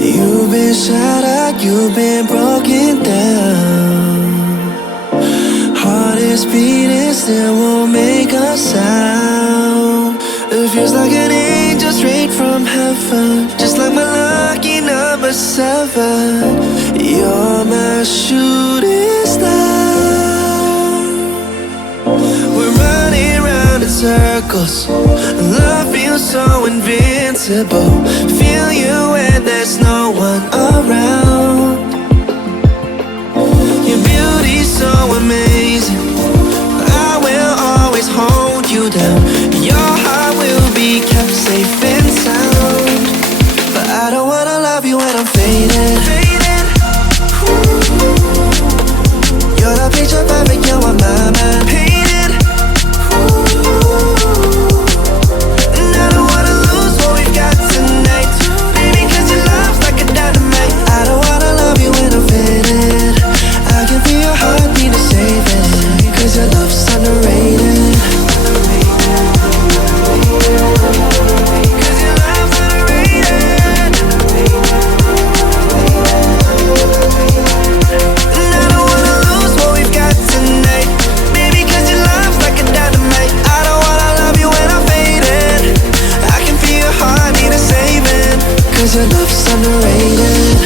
You've been shattered, you've been broken down. Heart is beating, still won't make a sound. It feels like an angel straight from heaven, just like my lucky number 7. You're my shooting star. We're running round in circles, love feels so invincible. Feel you when there's no one around. Your beauty's so amazing, I will always hold you down. Your heart will be kept safe and sound. But I don't wanna love you when I'm faded. You're the picture perfect, you're on my mind. Painted. And I don't wanna lose what we've got tonight, baby, cause your love's like a dynamite. I don't wanna love you when I'm faded. I can feel your heart need to save it, cause your love's underrated. Cause your love's underrated. And I don't wanna lose what we've got tonight, baby, cause your love's like a dynamite. I don't wanna love you when I'm faded. I can feel your heart need a saving, cause your love's underrated.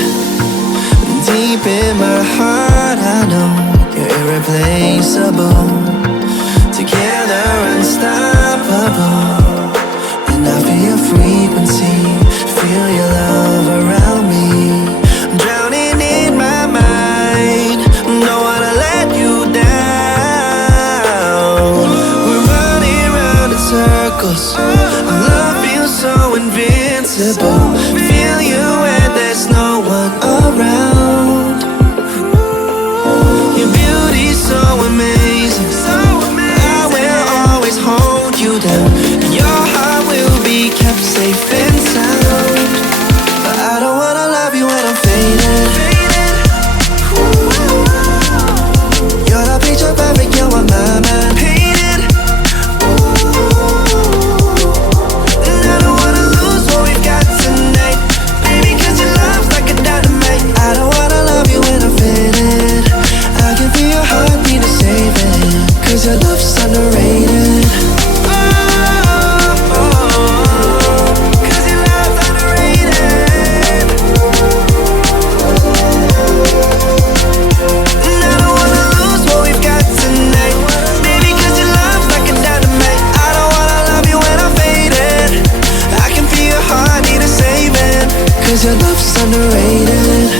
Deep in my heart I know you're irreplaceable. Together unstoppable. And I feel your frequency, feel your love around me. I'm drowning in my mind, don't wanna let you down. We're running round in circles, love feels so invincible. Feel you when there's no one around. Your beauty's so amazing, I will always hold you down. Your heart will be kept safe and sound. But I don't wanna love you when I'm faded. You're the picture perfect, you're on my mind. Painted. And I don't wanna lose what we've got tonight, baby, cause your love's like a dynamite. I don't wanna love you when I'm faded. I can feel your heart need to save it, cause your love's underrated. Cause your love's underrated. And I don't wanna lose what we've got tonight, baby, cause your love's like a dynamite. I don't wanna love you when I'm faded. I can feel your heart need a saving, cause your love's underrated.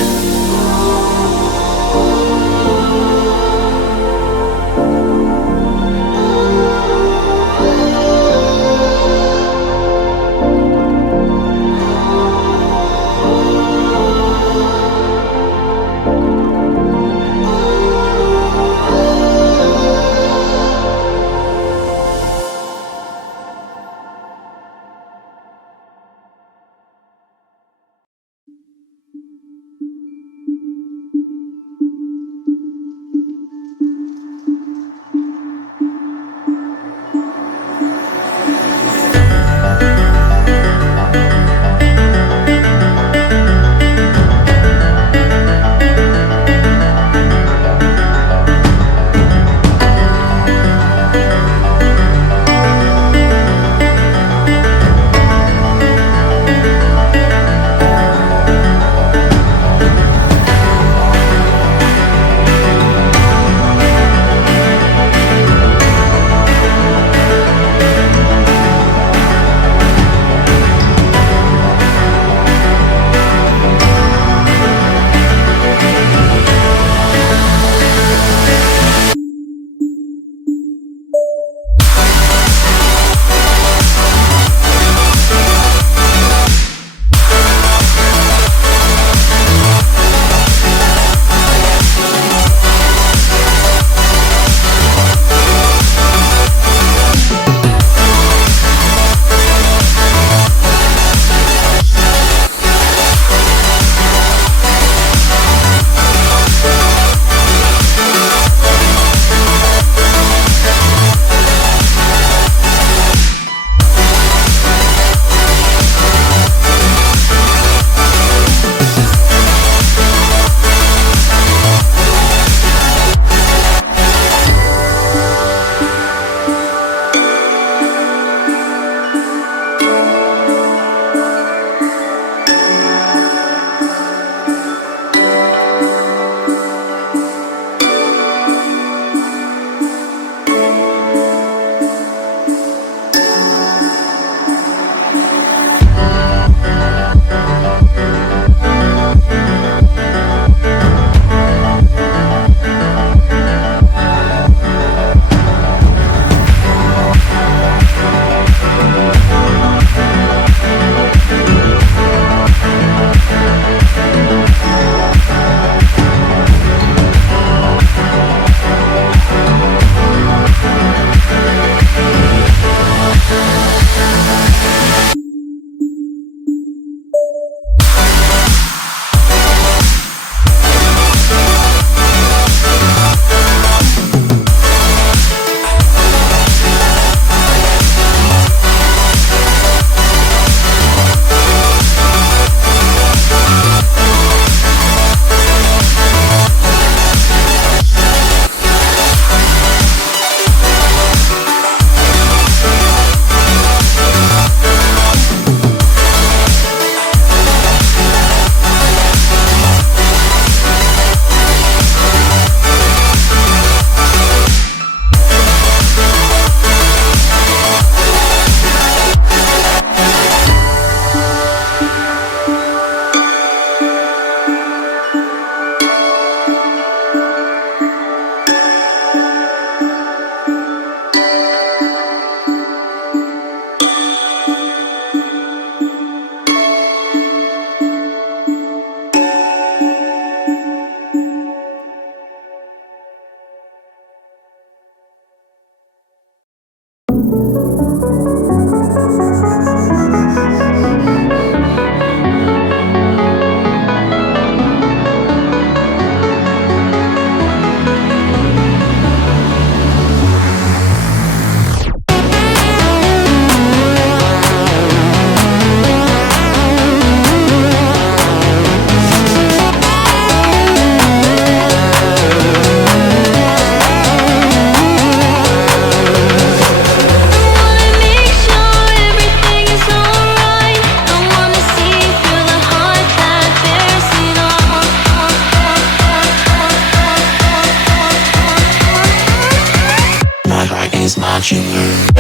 modular.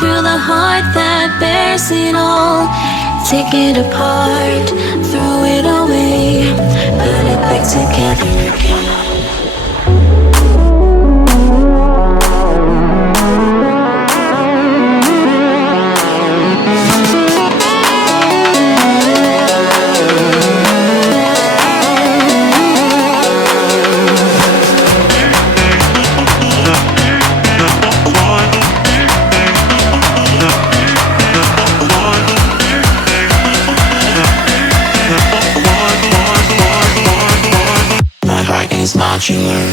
Through the heart that bears it all, take it apart, throw it away, put it back together again. Modular.